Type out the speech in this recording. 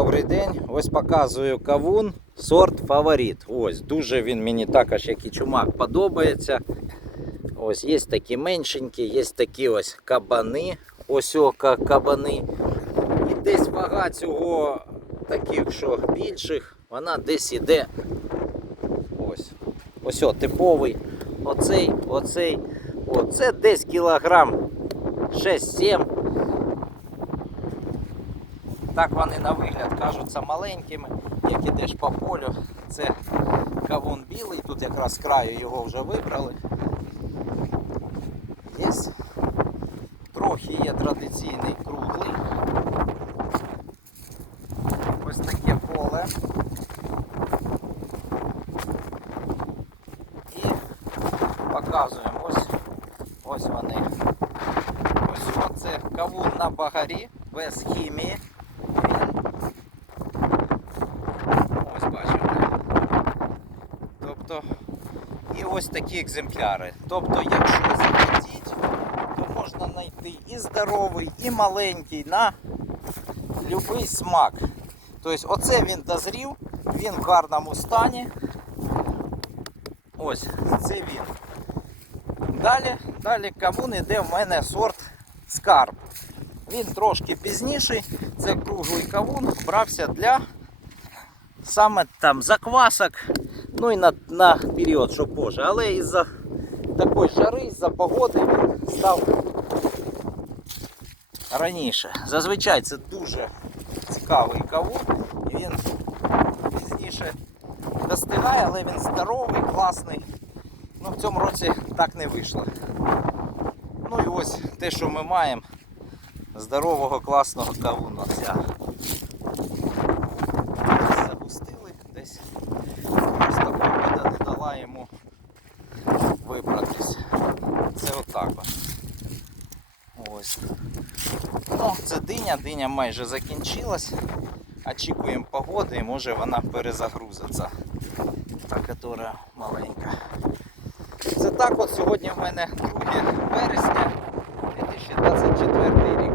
Добрий день. Ось показую кавун сорт фаворит. Ось дуже він мені також, як і чумак, подобається. Ось є такі меншенькі, є такі ось кабани. Ось о, ка- кабани. І десь вага цього таких, що більших, вона десь іде. Ось. Ось о, типовий. Оцей, оцей. Оце десь кілограм 6-7. Так вони на вигляд кажуться маленькими, як ідеш по полю. Це кавун білий, тут якраз краю його вже вибрали. Є. Трохи є традиційний круглий. Ось таке поле. І показуємо. Ось, ось вони. Ось оце кавун на багарі без хімії. Він. Ось бачите. Тобто, і ось такі екземпляри. Тобто, якщо захотіть, то можна знайти і здоровий, і маленький на будь-який смак. Тобто, оце він дозрів, він в гарному стані. Ось, це він. Далі, далі кавун іде в мене сорт скарб. Він трошки пізніший. Це круглий кавун, брався для саме там заквасок, ну і на, на період, що позже. Але із-за такої жари, із-за погоди став раніше. Зазвичай це дуже цікавий кавун. І він пізніше достигає, але він здоровий, класний. Ну, в цьому році так не вийшло. Ну і ось те, що ми маємо здорового класного кавуна. Ось. Ну, це диня, диня майже закінчилась. Очікуємо погоди і може вона перезагрузиться. Та, яка маленька. Це так от сьогодні в мене 2 вересня 2024 рік.